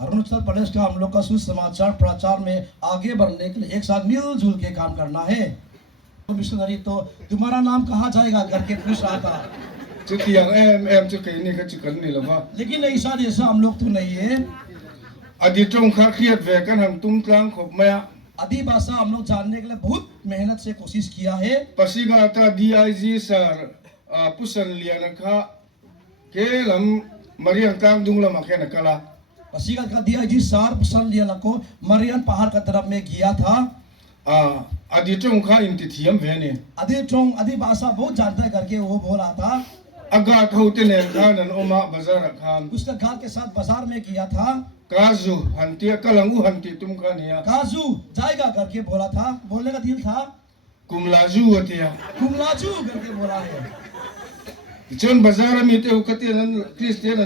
अरुणाचल प्रदेश का हम लोग का सुसमाचार प्रचार में आगे बढ़ने के लिए एक साथ मिलजुल के काम करना है। मिशनरी तो तुम्हारा नाम कहाँ जाएगा करके पूछ रहा था, लेकिन ऐसा जैसा हम लोग तो नहीं है। आदि भाषा हम लोग जानने के लिए बहुत मेहनत से कोशिश किया है। पसीघाट का DIG सर पुसन लिया को मरियन पहाड़ का तरफ में गया था। आदि भाषा बहुत जानता है करके वो बोल रहा था। उसका घाट के साथ बाजार में किया था। काजू जाएगा करके बोला था, बोलने का दिल था। कुमलाजू करके बोला है। जन बाजार में तो क्रिस्टियन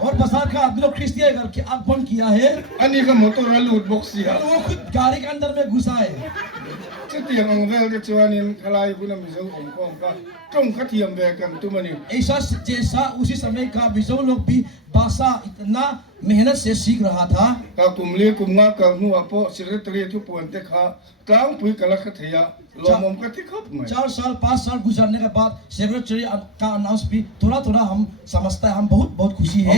और बाजार का आप लोग क्रिस्टियन करके आप बंद किया है। का मोटर लूट बॉक्स वो खुद गाड़ी के अंदर में घुसा है। ऐसा जैसा उसी समय का बिजो लोग भी भाषा इतना मेहनत से सीख रहा था। 4 साल 5 साल गुजरने के बाद सेक्रेटरी का अनाउंस भी थोड़ा थोड़ा हम समझते हैं। हम बहुत खुशी है,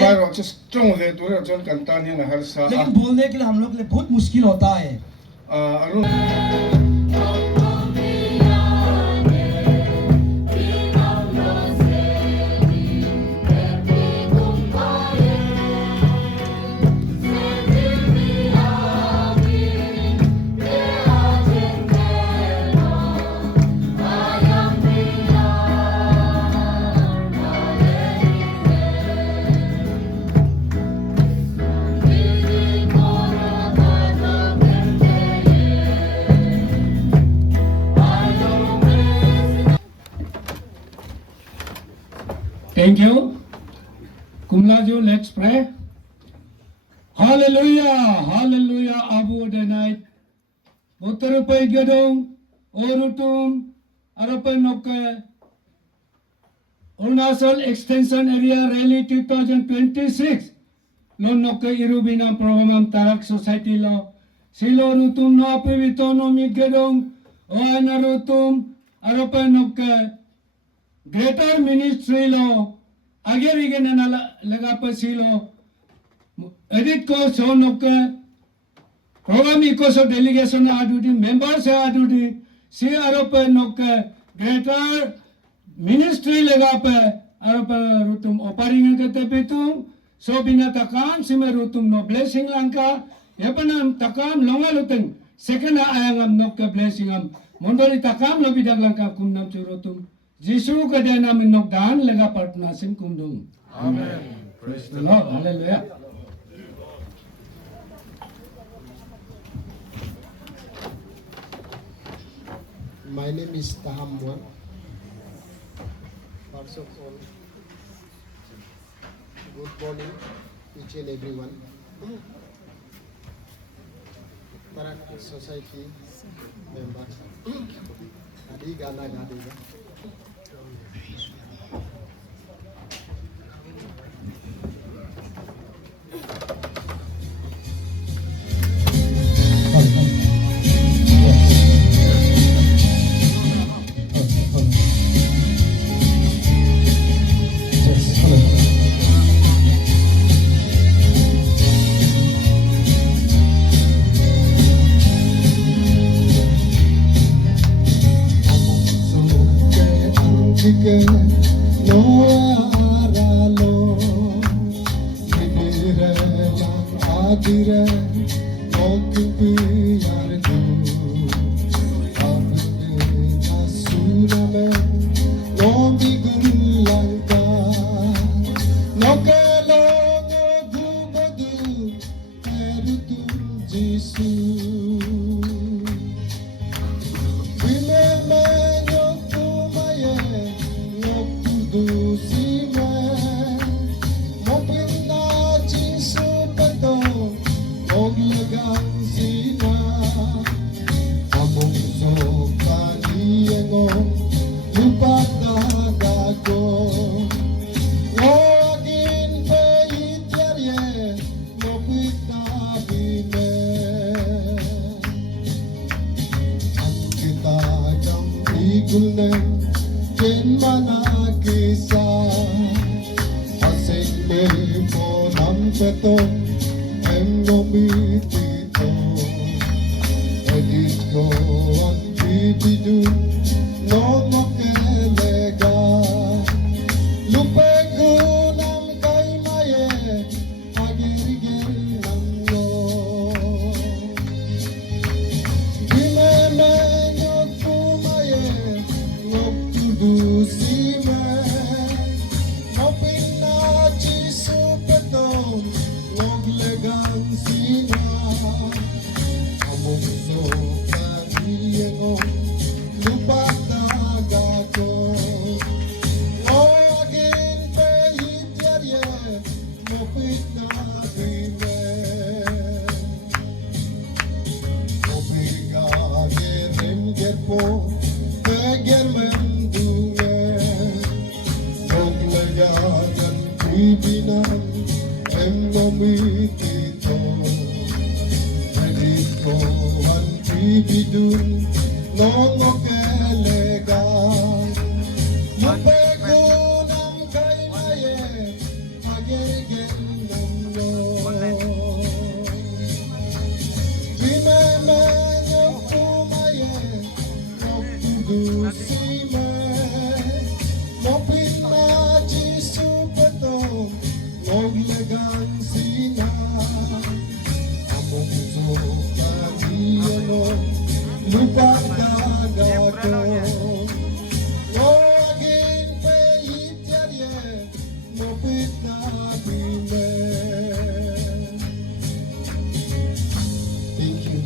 लेकिन बोलने के लिए हम लोग के लिए बहुत मुश्किल होता है। Thank you. Kumlaju, let's pray. Hallelujah, hallelujah, Abu the night. Botarupai Gadong, Orutum, Arapan Noka, Arunachal Extension Area Rally 2026. Lon Noka Irubina Program Tarak Society Law. Silo Rutum no Pivitono Migadong, Oanarutum, Arapan Noka. Greater Ministry Law, आगे भी के ना लगा पसी लो, edit को सोनो के, programme इको सो डेलीगेशन आदुदी, मेंबर्स है आदुदी, सी आरोपे नोके, Greater Ministry लगा पे, आरोपे रुतुम ओपरिंग के ते तुम, सो बिना तकाम सिमे रुतुम नो blessing लंका, ये पना तकाम लोंगा लुतें, second आयंगम नोके blessing हम, मंडली तकाम लो बिदाग Lanka कुन्नम चुरुतुम. Jisu ka dia namin nogdaan lega partnasin kundung. Amen. Praise the Lord. Hallelujah. My name is Taham Wan. First of all, good morning each and everyone. Tarak Society members. Adi Gana Gadiga. So supetong em no mi tito edit ko ang titidu no mo kelega lupe ko ng kay maye agirigel ng lo dime menyo kumaye ngok tudu sime Mopinachi supetong ngoglegang sina Amungso kaniyengo lupa tagako Ngogin pehityarye mopit na grime Mopigage remgerpo tegermendunge Noglayagan bibinan em nomitito Edit ko ang bibidun nongo kelega Mupego ng kay maye agegen ng lo Bimemenyo kumaye nogtudusime Mopinachi supetong ngoglegang sina Amungso kaniyano lupa tagako Ngogin pehityarye mopit na bime Thank you.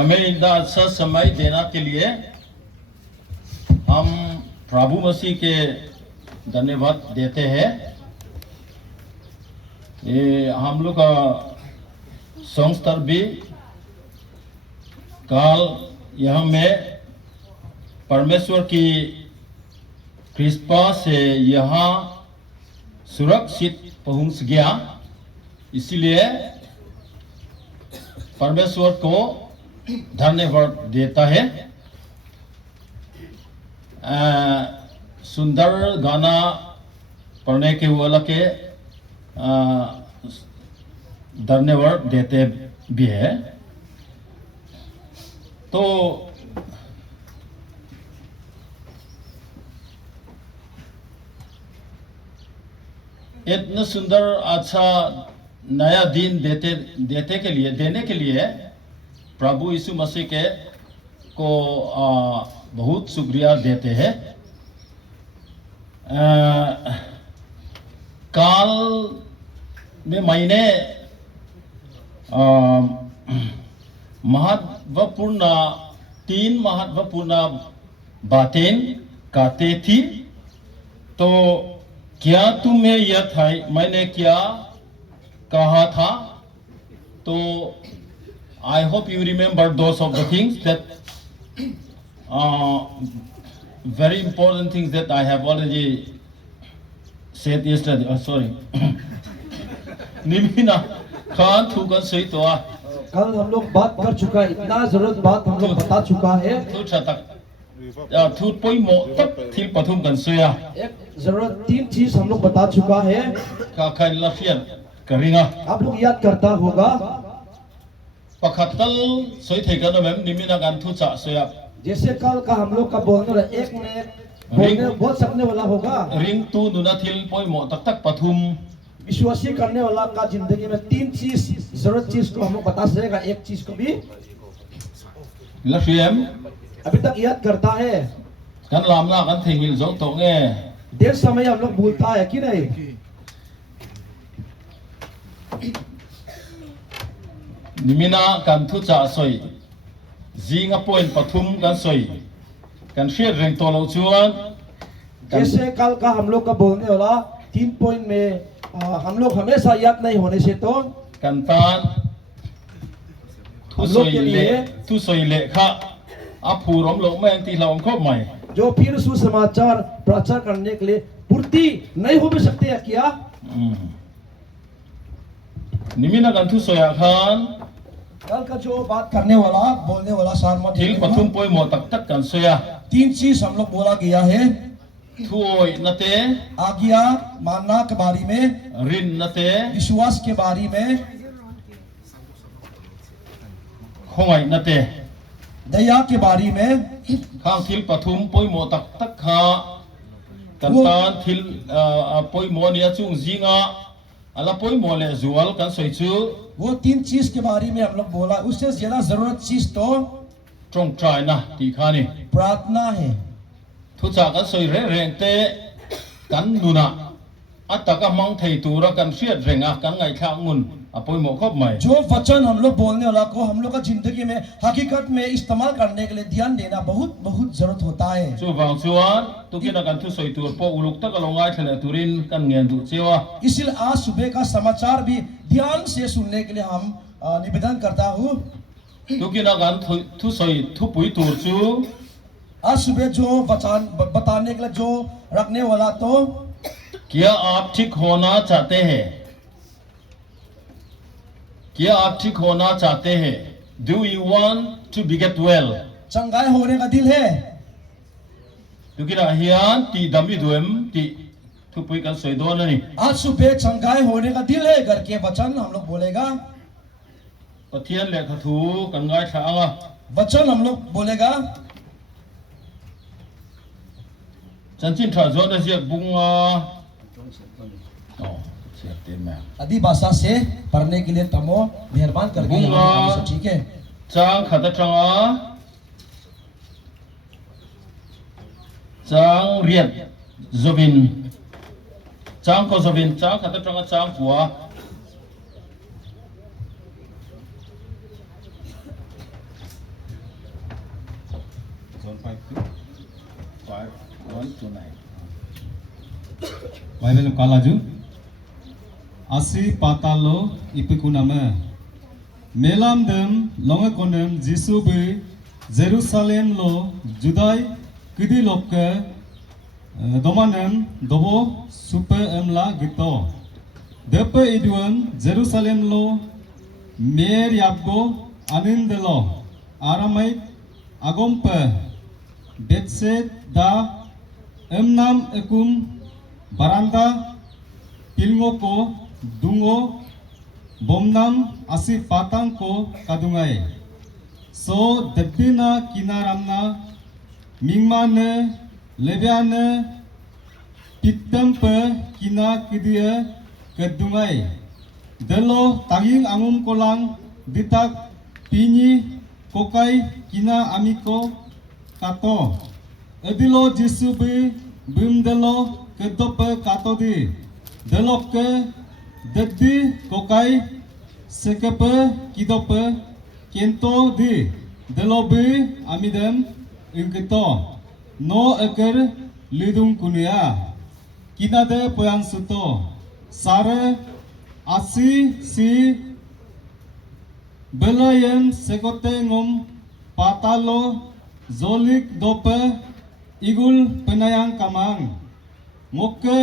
हमें इतना अच्छा समय देना के लिए हम प्रभु मसीह के धन्यवाद देते हैं। ये हम लोग का संस्तर भी काल यहाँ में परमेश्वर की कृपा से यहाँ सुरक्षित पहुंच गया, इसलिए परमेश्वर को धन्यवाद देता है। सुंदर गाना पढ़ने के वाला के धन्यवाद देते भी है। तो इतना सुंदर अच्छा नया दिन देने के लिए प्रभु यीशु मसीह के को बहुत शुक्रिया देते हैं। काल में मैंने तीन महत्वपूर्ण बातें कहते थी। तो क्या तुम्हें याद है मैंने क्या कहा था? तो I hope you remember those of the things that very important things that I have already said yesterday. Sorry. निमिना Khan थूकन सही तो आ कल हम लोग बात कर चुका है, इतना जरूरत बात हम लोग बता चुका है। थूट छतक थूट पोई मो तक थिल पथुम कन सोया एक जरूरत तीन चीज हम लोग बता चुका है। का खाई लफियन करेंगा आप लोग याद करता होगा पखतल सोई थे का मैम निमिना गान थूट चा सोया। जैसे कल का हम लोग का बोलने एक में बोल सकने वाला होगा। रिंग तू नुना थिल पोई मो तक तक पथुम विश्वासी करने वाला का जिंदगी में तीन चीज जरूरत चीज को हम लोग बता सकेगा। एक चीज को भी लफियम अभी तक याद करता है। kan lam na kan thengil zo to nge देर समय हम लोग भूलता है कि नहीं? nimina kan thu cha soi zinga point pathum kan soi kan share reng to lo chuan जैसे कल का हम लोग का बोलने वाला 3 पॉइंट में हम लोग हमेशा याद नहीं होने से तो kan tan thu soi le kha a phurom lo meng ti lom khop mai जो फिर सुसमाचार प्रचार करने के लिए पूर्ति नहीं हो भी सकते हैं क्या? nimina kan thu soya khan कल का जो बात करने वाला बोलने वाला सार thil pathum poi mo tak tak kan soya तीन चीज हम लोग बोला गया है। thuoi nate आज्ञा मानना के बारे में, rin nate विश्वास के बारे में, khongai nate दया के बारे में, khang thil pathum poi mo tak tak kha kan tan thil poi mo nia chung zinga ala poi mo le zual kan soi chu वो तीन चीज के बारे में हम लोग बोला। उससे ज्यादा जरूरत चीज तो trong trai na ti khani प्रार्थना है। thu cha kan soi re reng te kan nuna ataka mang thei tura kan hriat renga kan ngai thla ngun apoi mo khop mai जो वचन हम लोग बोलने वाला को हम लोग का जिंदगी में हकीकत में इस्तेमाल करने के लिए ध्यान देना बहुत बहुत जरूरत होता है। chu wang chuan tu kina kan thu soi tur po uluk tak alongai thale turin kan ngen du chewa इसलिए आज सुबह का समाचार भी ध्यान से सुनने के लिए हम निवेदन करता हूँ। tu kina kan thu soi thu pui tur chu आज सुबह जो बताने के लिए जो रखने वाला तो क्या आप ठीक होना चाहते हैं? क्या आप ठीक होना चाहते हैं? Do you want to be get well? चंगाई होने का दिल है। Tu kira hian ti dami duem ti thu pui kan soi don ni आज सुबह चंगाई होने का दिल है करके वचन हम लोग बोलेगा। pathian le kha thu kan ngai tha anga वचन हम लोग बोलेगा। chanchin tha zo na je bunga oh siap te ma आदि भाषा से पढ़ने के लिए तमो मेहरबान करके bunga ठीक है। chang khata changa chang riat zovin chang ko zovin chang khata changa chang kwa 5:1-9 Bible kalaju asi patalo ipikunama melam dem longa konem jisu be Jerusalem lo judai kidi lokke domanem dobo super emla gito depe iduan Jerusalem lo mer yabgo anindelo aramai agompe betset da emnam ekum baranda pilngo ko dungo bomnam asi patang ko kadungai so debina kinaramna mingmane lebyane pitampe kina kidia kadungai delo taging angum kolang ditak pini kokai kina amiko kato edilo jisubi bimdelo kedope katodi deloke deddi kokai sekepe kidope kento di delobi amidem ingkito no eker lidung kunia kinade poyan suto sare asi si belayem sekote ngom patalo zolik dope igul penayang kamang ngoke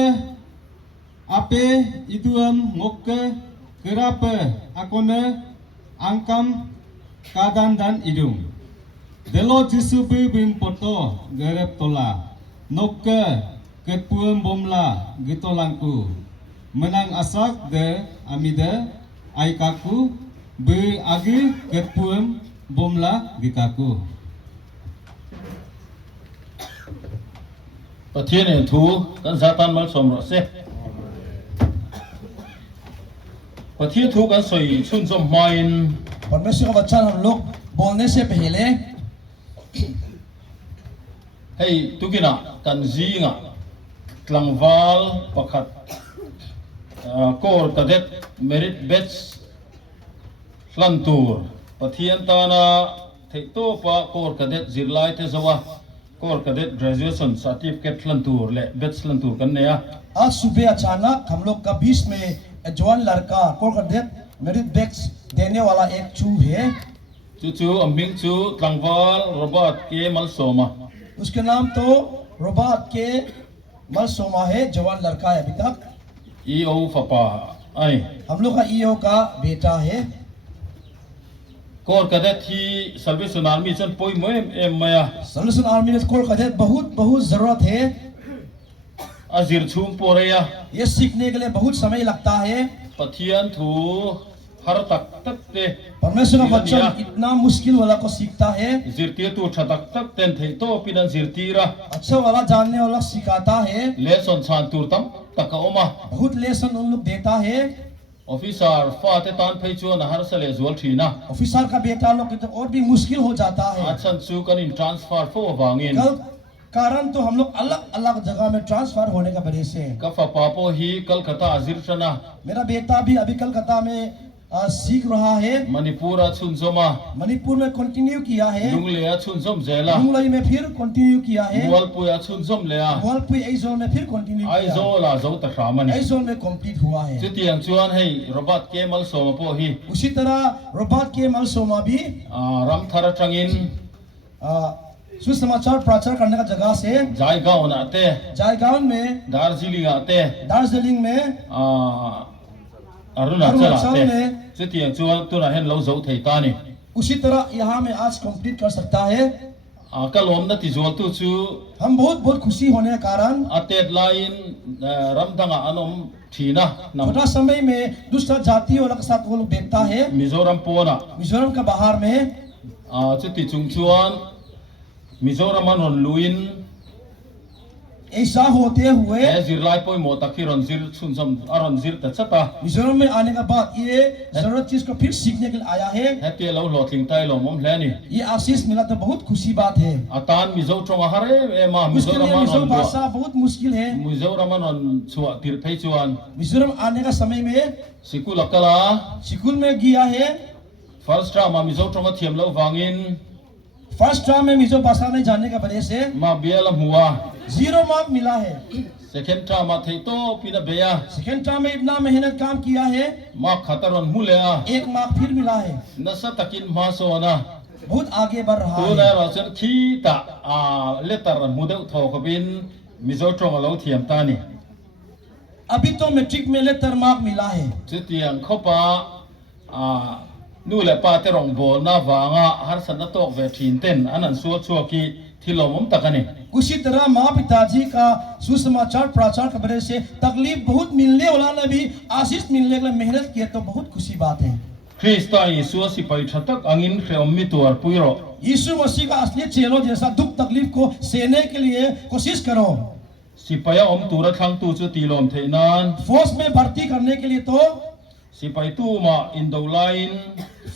ape iduam ngoke kerape akone angkam kadan dan idung delo jisubi bim poto gerep tola noke kepuem bomla gitolangku menang asak de amide aikaku be agi kepuem bomla gikaku Pathian en thu kan zatan mal som ro se Pathian thu kan soi chun som main परमेश्वर का वचन हम लोग बोलने से पहले hei tukina kan zinga tlangwal pakhat kor kadet merit batch hlantur Pathian tana theito pa kor kadet zirlai te zawa kor kadet graduation certificate hlantur le batch hlantur kan ne ya आज सुबह अचानक हम लोग का बीच में एक जवान लड़का कोर कर मेरिट बैक्स देने वाला एक चू है chu aming chu tlangwal robot ke mal soma उसके नाम तो रोबात के मलसोमा है जवान लड़का है अभी तक eo fapa ai हम लोग का ईओ का बेटा है kor kadet hi salvation army chan poi moem em maya solution army ने कोर कर बहुत बहुत जरूरत है azir chum poreya ये सीखने के लिए बहुत समय लगता है Pathian thu har tak tak te परमेश्वर का वचन इतना मुश्किल वाला को सीखता है zirti tu thatak tak ten thei to pinan zirti ra अच्छा वाला जानने वाला सिखाता है lesson chan tur tam taka oma बहुत लेसन उन लोग देता है officer fa te tan phei chu na har sale zual thina officer का बेटा लोग के तो और भी मुश्किल हो जाता है achan chu kan in transfer fo wangin कल कारण तो हम लोग अलग अलग जगह में ट्रांसफर होने का वजह से ka fa pa po hi kolkata azir chana मेरा बेटा भी अभी कलकत्ता में सीख रहा है manipura chun zoma मणिपुर में कंटिन्यू किया है lungle a chun zom zela लुंगलई में फिर कंटिन्यू किया है mualpu a chun zom le a मोलपुई एजोन में फिर कंटिन्यू ai किया zo la zo ta khamani एजोन में कंप्लीट हुआ है chu tiang chuan hei robot ke mal soma po hi उसी तरह रोबात के मलसोमा भी ram thara tangin सुसमाचार प्रचार करने का जगह से jai gaon ate जायगांव में darjeeling ate दार्जिलिंग में arunachal अरुणाचल ate में chu tiang chuan tu na hen lo zo thei ta ni उसी तरह यहाँ में आज कंप्लीट कर सकता है kalom na ti zol tu chu हम बहुत बहुत खुशी होने के कारण atet lain ram thanga anom thina nam छोटा समय में दूसरा जाति वाला के साथ वो लोग देखता है mizoram pona मिजोरम का बाहर में chu ti chung chuan mizoram anon luin ऐसा होते हुए zirlai poi mo takhiron zir chun sam aron zir ta chata Mizoram में आने के बाद ये जरूरत चीज को फिर सीखने के लिए आया है heti lo lotling tai lo mom hlani ये आशीष मिला तो बहुत खुशी बात है atan mizo chonga hare ema उसके लिए mizoram मिजो anon भाषा बहुत मुश्किल है mizoram anon chua tir phei chuan Mizoram आने का समय में sikul akala स्कूल में गया है first time mizo chonga thiam lo wangin first term में मिजो भाषा नहीं जानने का वजह से มาเบียลหัว 0 मार्क मिला है। second term มาเทโตปีนาเบีย सेकेंड टर्म में इतना मेहनत काम किया है, มาขัตรอนมุเลอะ 1 मार्क फिर मिला है। นัสตะกินมาโซนะ बहुत आगे बढ़ रहा ตัวนั้ है। นเราจะขีตะเลตรมุเดอุทอขบินมิโซตรงเราเทียมตานี่ अभी तो मैट्रिक में लेटर मार्क मिला है। จุดเตียงเข้าปะนู่นแหละปาเตรองโบนาวางะฮัรสันนตอกเวทีนเต้นอันนั้นสัวชัวกีที่ลมตะกันนี่ उसी तरह माँ पिताजी का सुसमाचार प्रचार की वजह से तकलीफ बहुत मिलने वाला ने भी आशीष मिलने के लिए मेहनत किए तो बहुत खुशी बात है। คริสต์อิสุสิไปชัตกอังินเครอมมิตัวปุยโร यीशु मसीह का असली चेलों जैसा दुख तकलीफ को सहने के लिए कोशिश करो। สิไปยอมตัวระคังตัวจุตีลมเทนัน फोर्स में भर्ती करने के लिए तो สิไปตู้มาอินโดไลน์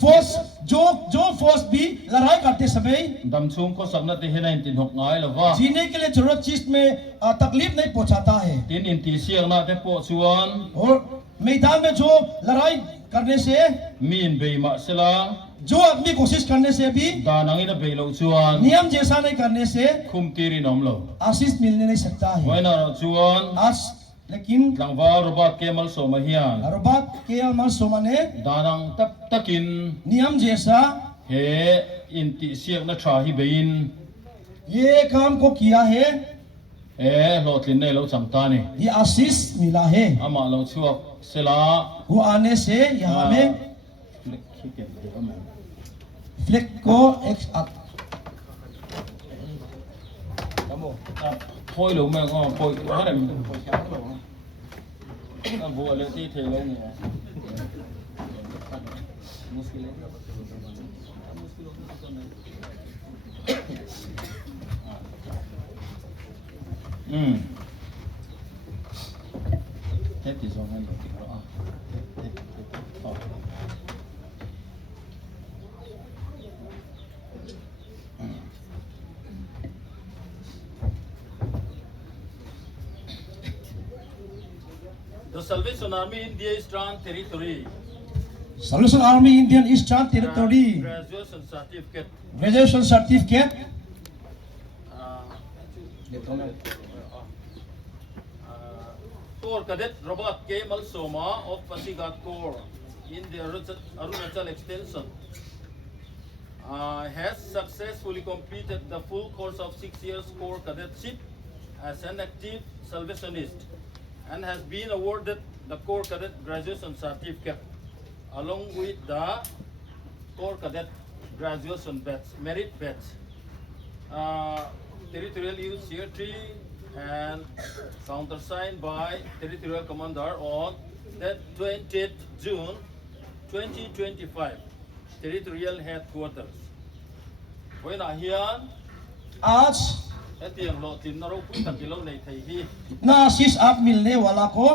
फोर्स जो फोर्स भी लड़ाई करते समय ดำซุงก็สับนัดที่เห็นตินหกง่ายแล้วว่า जीने के लिए जरूरत चीज में तकलीफ नहीं पहुंचाता है। ตินอินตีเสียงนะแต่ปวดชวน और मैदान में जो लड़ाई करने से มีนเบยมาเสลา जो आदमी कोशिश करने से भी ดานังอินเบยเราชวน नियम जैसा नहीं करने से คุมตีรินอมเรา आशीष मिलने नहीं सकता ไว้ है। นาเราชวน आज लेकिन หลังว่ารบาเกมัลโสมาเฮียน अरबात के अमल सोमा ने ดานังตับตะกิน नियम जैसा เฮอินติเสียงนะชาฮิเบยิน ये काम को किया है, โหลดลินในเราจังตานี่ ये आशीष मिला है। อามาเราชวกเสลา वो आने से यहाँ में फ्लेक को एक พอยหรือไม่ก็พอยอะไรนั่นบัวเลยที่เทลงเนี่ยเฮ็ดที่สองให้ดูอ่ะ The Salvation Army India Eastern Territory Salvation Army Indian Eastern Territory graduation certificate graduation certificate Corps Cadet Robert K. Malsoma of Pasigat Corps in the Arunachal Extension has successfully completed the full course of 6 years Corps Cadetship as an active Salvationist and has been awarded the Corps Cadet Graduation Certificate along with the Corps Cadet Graduation Batch, Merit Batch. Territorial Youth Year 3 and countersigned by Territorial Commander on that 20th June 2025, Territorial Headquarters. When I hear आज Etiang lo tin na ro pun takilo nei thei hi इतना आशीष आप मिलने वाला को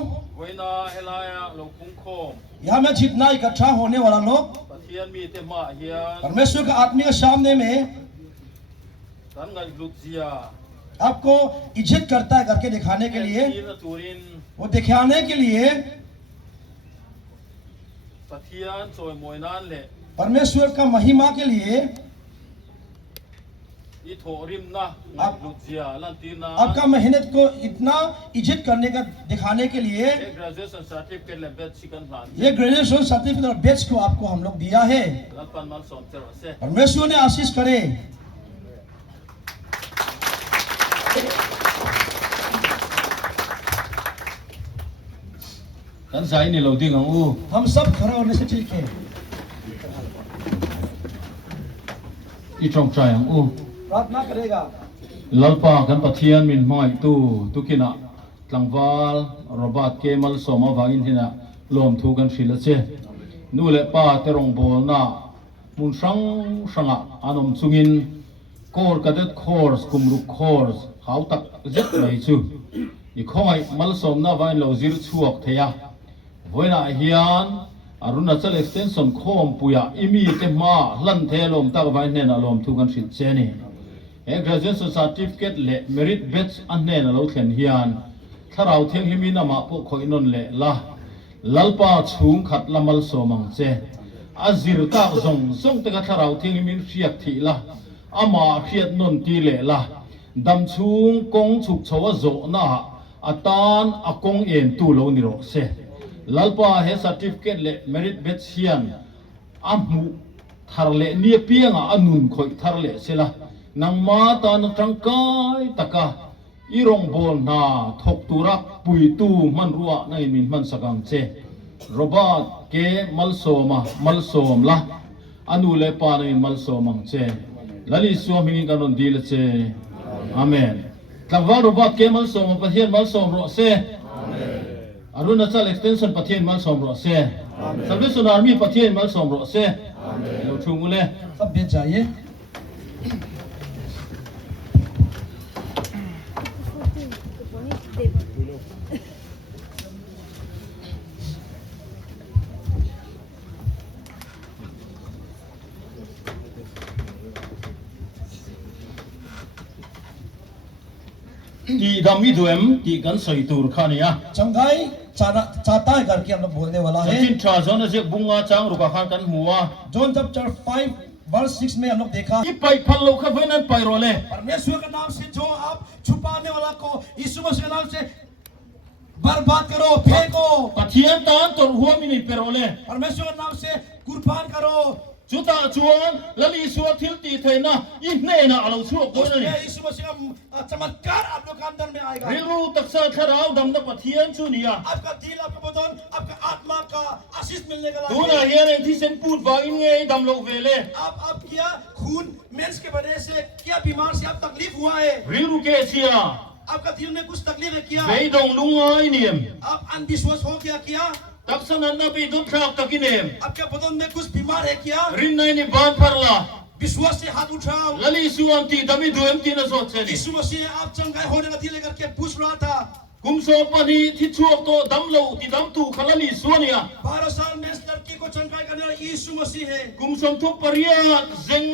when I helaya lo kung khom यहाँ में जितना इकट्ठा होने वाला लोग pathian mi te ma hian परमेश्वर के आदमी के सामने में tan ngai lutzia आपको इज्जत करता है करके दिखाने के लिए na turin वो दिखाने के लिए pathian choi moinan le परमेश्वर का महिमा के लिए I thorim na ngai lutzia lan tin na आपका मेहनत को इतना इज्जत करने का दिखाने के लिए graduation certificate le bet sikan han ये ग्रेजुएशन सर्टिफिकेट और बैच को आपको हम लोग दिया है। lan pan mal som ter se परमेश्वर ने आशीष करे। kan sai ni lo ding ang u हम सब खड़ा होने से ठीक है। I trong trai ang u प्रार्थना करेगा। lalpa kan pathian min mai tu tukina tlangwal robat kemal soma wangin hina lom thu kan thila che nu le pa te rong bol na mun sang sanga anom chungin kor cadet course kumru course hau tak zet mai chu I khoi mal som na vain lo zir chuak theya voina hian Arunachal extension khom puya imi te ma lan the lom tak vain nen alom thu kan thil che ni a graduation certificate le merit batch anne na lo thlen hian tharau theng himi na ma po khoi non le la lalpa chung khat lamal somang che azir ta zong zong te ka tharau theng himi riak thi la ama khiat non ti le la dam chung kong chuk chawa zo na atan akong en tu lo ni ro se lalpa he certificate le merit badge hian amu tharle ni pianga anun khoi tharle sela nangma ta na tangkai taka irong bol na thok turak pui tu man ruwa na min man sakang che robot ke malsom la anu le pa na in malsomang che lali so mi kanon dil che amen tlangwa robot ke malsom pathian malsom ro se amen arunachal extension pathian malsom ro se salvation army pathian malsom ro se amen lo thungule सब बेच जाइए ti dami duem ti kan soi tur khania चंगाई चाहता है करके हम लोग बोलने वाला है tin tra zona je bunga chang ruka khan kan huwa John chapter 5 verse 6 में हम लोग देखा i pai phal lo kha venan pai role परमेश्वर के नाम से जो आप छुपाने वाला को यीशु मसीह के नाम से बर्बाद करो फेंको pathian tan tor huwa mini perole परमेश्वर के नाम से कुर्बान करो chuta chuan lali suwa thil ti theina i hne na alo chu ko na ni यीशु मसीह का चमत्कार आप लोग के अंदर में आएगा rilu taksa kharau dam na pathian chu niya आपका दिल आपका बदन आपका आत्मा का आशीष मिलने का tu na लायक है। hian en thi sen put wa in nge dam lo vele आप क्या खून मेंस के वजह से क्या बीमार से आप तकलीफ हुआ है rilu ke sia आपका दिल में कुछ तकलीफ है क्या vei dong lungai niam आप अनविश्वास हो गया क्या taksanan na bi dum thak takinem आपके बदन में कुछ बीमार है क्या rin nai ni ban parla विश्वास से हाथ उठाओ lali suam ti dami duem ti na so cheni यीशु मसीह आप चंगाई होने का दिल लेकर के पूछ रहा था kumso pani thi chuak to dam lo ti dam tu khalali suania 12 साल में इस लड़की को चंगाई करने वाला यीशु मसीह है kumsom thu paria zeng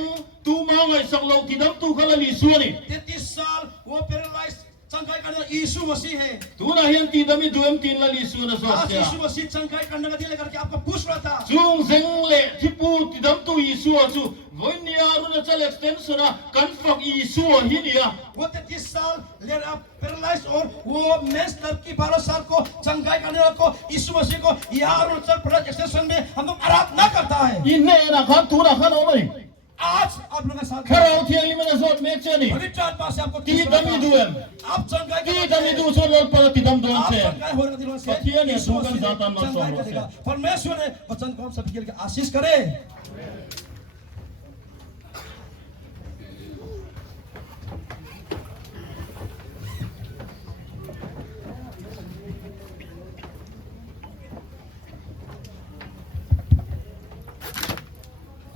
tu ma ngai sak lo ti dam tu khalali suani 33 साल वो पैरालाइज चंगाई करने वाला यीशु मसीह है tu na hian ti dami duem tin lali suana so आज sia यीशु मसीह चंगाई करने का दिल लेकर के आपको पूछ रहा था chung zeng le thi pu ti dam tu isu chu voinia runa chal extension a kan fak isu hinia वो 33 साल ले आप पैरालाइज और वो मेस लड़की 12 साल को चंगाई करने वाला को यीशु मसीह को यहाँ अरुणाचल प्रदेश एक्सटेंशन में हम लोग आराधना करता है inne na khan tu na khan omai आज आप लोगों के साथ kharau thiang limana zot me cheni पवित्र आत्मा से आपको ti dami duem आप चंगाई ti करने dami du so lol pa ti dam duem आप se चंगाई होने का दिल से पतिया ने यीशु धोखा मसीह जाता ना चंगाई समझ करेगा से। परमेश्वर ने वचन को हम सभी के लिए आशीष करे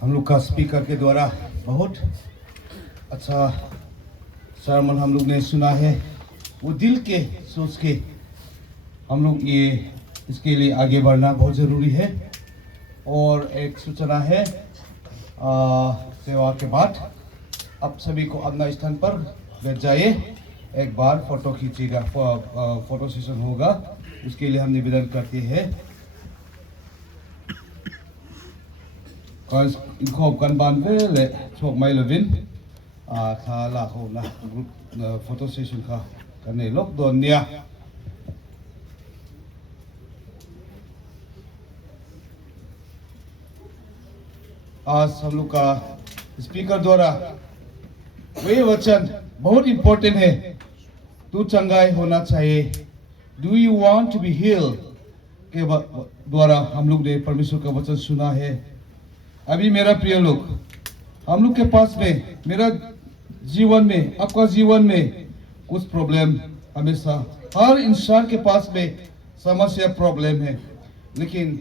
हम लोग का स्पीकर के द्वारा बहुत अच्छा सरमन हम लोग ने सुना है वो दिल के सोच के हम लोग ये इसके लिए आगे बढ़ना बहुत ज़रूरी है और एक सूचना है सेवा के बाद आप सभी को अपना स्थान पर बैठ जाइए एक बार फोटो खींचिएगा फोटो सेशन होगा उसके लिए हम निवेदन करते हैं इनको कन बान पे ले छोक माइ लविन खा लाखो ना ग्रुप फोटो सेशन का करने लोग दोनिया आज हम लोग का स्पीकर द्वारा वही वचन बहुत इम्पोर्टेंट है तू चंगाई होना चाहिए do you want to be heal के द्वारा हम लोग ने परमेश्वर का वचन सुना है अभी मेरा प्रिय लोग हम लोग के पास में मेरा जीवन में आपका जीवन में कुछ प्रॉब्लम हमेशा हर इंसान के पास में समस्या प्रॉब्लम है लेकिन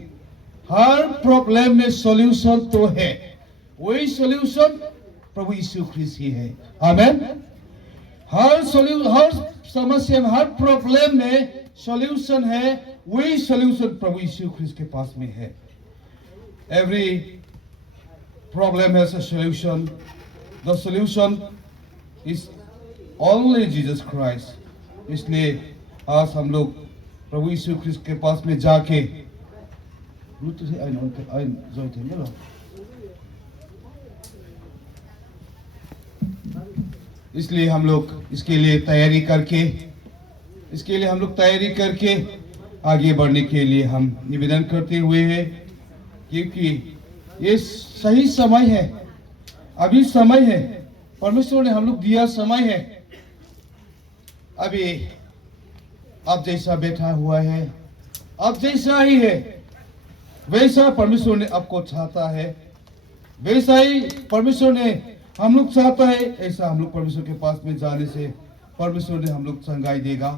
हर प्रॉब्लम में सॉल्यूशन तो है वही सॉल्यूशन प्रभु यीशु ख्रिस्त ही है आमेन हर समस्या में हर प्रॉब्लम में सॉल्यूशन है वही सॉल्यूशन प्रभु यीशु ख्रिस्त के पास में है every problem has a solution. The solution is only Jesus Christ. इसलिए आज हम लोग प्रभु यीशु ख्रिस्त के पास में जाके इसलिए हम लोग इसके लिए तैयारी करके आगे बढ़ने के लिए हम निवेदन करते हुए हैं, क्योंकि ये सही समय है, अभी समय है, परमेश्वर ने हम लोग दिया समय है। अभी आप जैसा बैठा हुआ है, आप जैसा ही है, वैसा परमेश्वर ने आपको चाहता है, वैसा ही परमेश्वर ने हम लोग चाहता है। ऐसा हम लोग परमेश्वर के पास में जाने से परमेश्वर ने हम लोग चंगाई देगा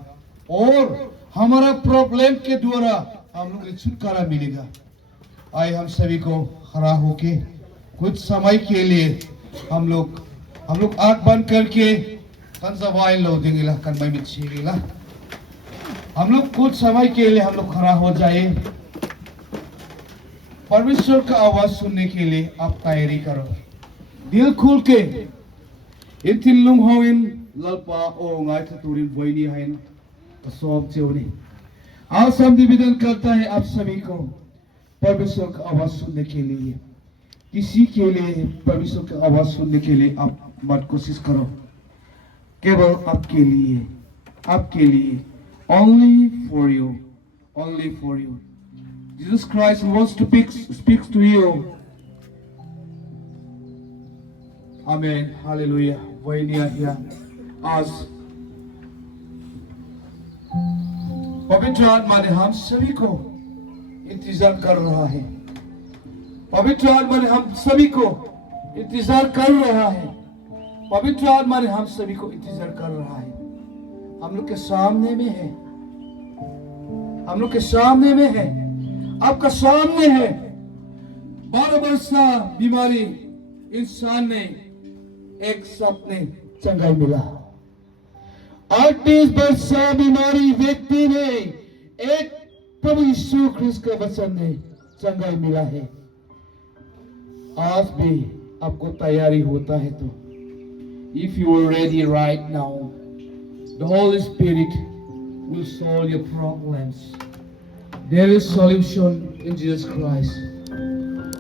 और हमारा प्रॉब्लम के द्वारा हम लोग को छुटकारा मिलेगा। आए हम सभी को खड़ा होके कुछ समय के लिए हम लोग आंख बंद करके हम लोग कुछ समय के लिए हम लोग खड़ा हो जाए। परमेश्वर का आवाज सुनने के लिए आप तैयारी करो, दिल खोल के। इन तिल्लुम होइन लल्पा ओ ngai थतुरिन बोइनी हाइन कसोब चेउनी। आज हम निवेदन करता है आप सभी को परमेश्वर का आवाज सुनने के लिए। किसी के लिए परमेश्वर का आवाज सुनने के लिए आप मत कोशिश करो, केवल आपके लिए, only for you, only for you. Jesus Christ wants to speaks to you. Amen. Hallelujah. वही है आज पवित्र आत्मा ने हम सभी को इंतजार कर रहा है। पवित्र आत्मा ने हम सभी को इंतजार कर रहा है। पवित्र आत्मा ने हम सभी को इंतजार कर रहा है। हम लोग के सामने में है, हम लोग के सामने में है, आपका सामने है। 12 वर्ष बीमारी इंसान ने एक साथ ने चंगाई मिला। 38 वर्ष बीमारी व्यक्ति ने एक प्रभु यीशु ख्रिस्त के वचन ने चंगाई मिला है। आज भी आपको तैयारी होता है तो if you are ready right now, the Holy Spirit will solve your problems. There is solution in Jesus Christ.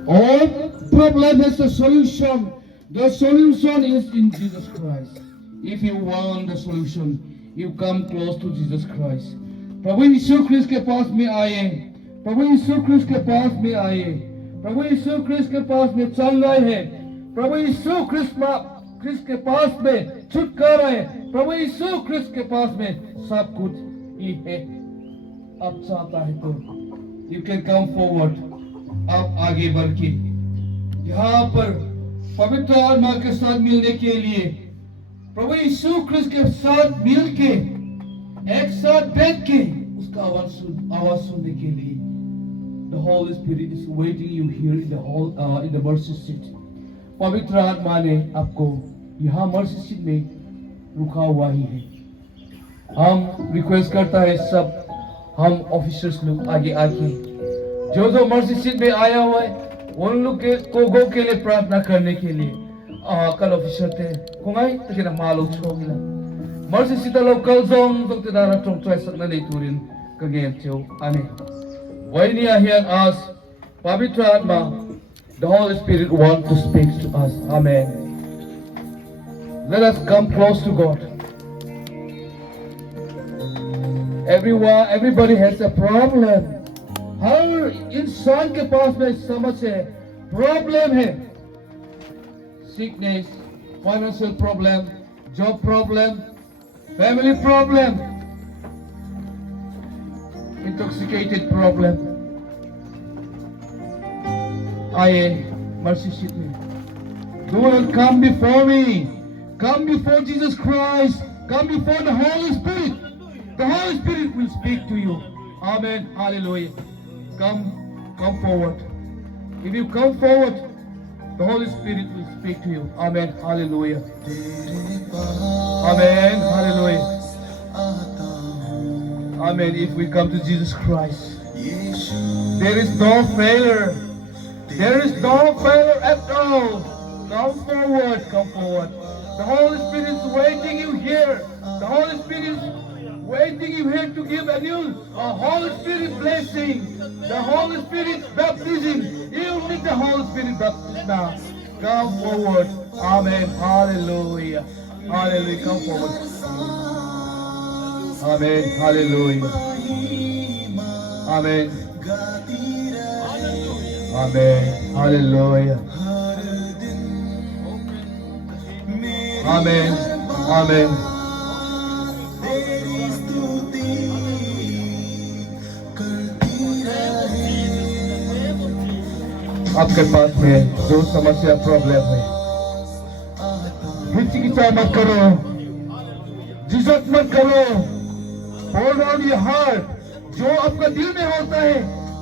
All problem has a solution. The solution is in Jesus Christ. If you want the solution, you come close to Jesus Christ. प्रभु यीशु ख्रिस्त के पास में आए, प्रभु यीशु ख्रिस्त के पास में आए, प्रभु यीशु ख्रिस्त के पास में चंगाई है, प्रभु यीशु ख्रिस्त के पास में छुटकारा है, प्रभु यीशु ख्रिस्त के पास में सब कुछ ही है। आप चाहता है तो you can come forward. आप आगे बढ़ के यहाँ पर पवित्र आत्मा के साथ मिलने के लिए, प्रभु यीशु ख्रिस्त के साथ मिल के एक साथ बैठ के उसका आवाज सुनने के लिए the Holy Spirit is waiting you here in the mercy seat. पवित्र आत्मा ने आपको यहाँ mercy seat में रुका हुआ ही है। हम रिक्वेस्ट करता है सब हम ऑफिसर्स लोग आगे आके जो mercy seat में आया हुआ है उन लोग के लिए प्रार्थना करने के लिए कल ऑफिसर थे कुंगाई तो क्या मालूम छोड़िला mercy seat alo kalzong tok tidara trong choice na leiturin kagem cheu ane why here as pavitra atma the Holy Spirit want to speak to us. Amen. Let us come close to God. Everybody has a problem. हर इंसान के पास में समस्या है, problem है। Sickness, financial problem, job problem, family problem, intoxicated problem. I mercy seat me. Do not come before me. Come before Jesus Christ. Come before the Holy Spirit. The Holy Spirit will speak to you. Amen. Hallelujah. Come forward. If you come forward, the Holy Spirit will speak to you. Amen. Hallelujah. Amen. Hallelujah. Amen. If we come to Jesus Christ, there is no failure. There is no failure at all. Come forward. Come forward. The Holy Spirit is waiting you here. The Holy Spirit is waiting you here to give a Holy Spirit blessing. The Holy Spirit baptism. You need the Holy Spirit baptism now. Come forward. Amen. Hallelujah. Hallelujah. Come forward. Amen. Hallelujah. Amen. Amen. Hallelujah. Amen. Amen. आपके पास में जो समस्या problem है, हिचकिचाहट मत करो, झिझक मत करो, होल्ड ऑन योर हार्ट, जो आपका दिल में होता है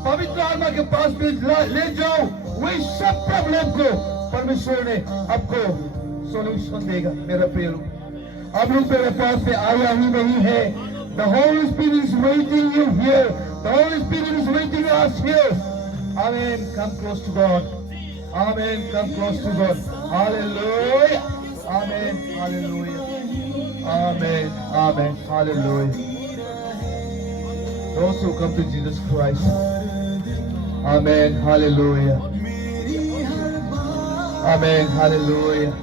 पवित्र आत्मा के पास में ले जाओ, वही सब प्रॉब्लम को परमेश्वर ने आपको सॉल्यूशन देगा। मेरा प्रिय लोग, आप लोग मेरे पास में आया ही नहीं है। The Holy Spirit is waiting you here. The Holy Spirit is waiting us here. Amen. Come close to God. Amen. Come close to God. Hallelujah. Amen. Hallelujah. Amen. Amen. Hallelujah. Those who come to Jesus Christ. Amen. Hallelujah. Amen. Hallelujah.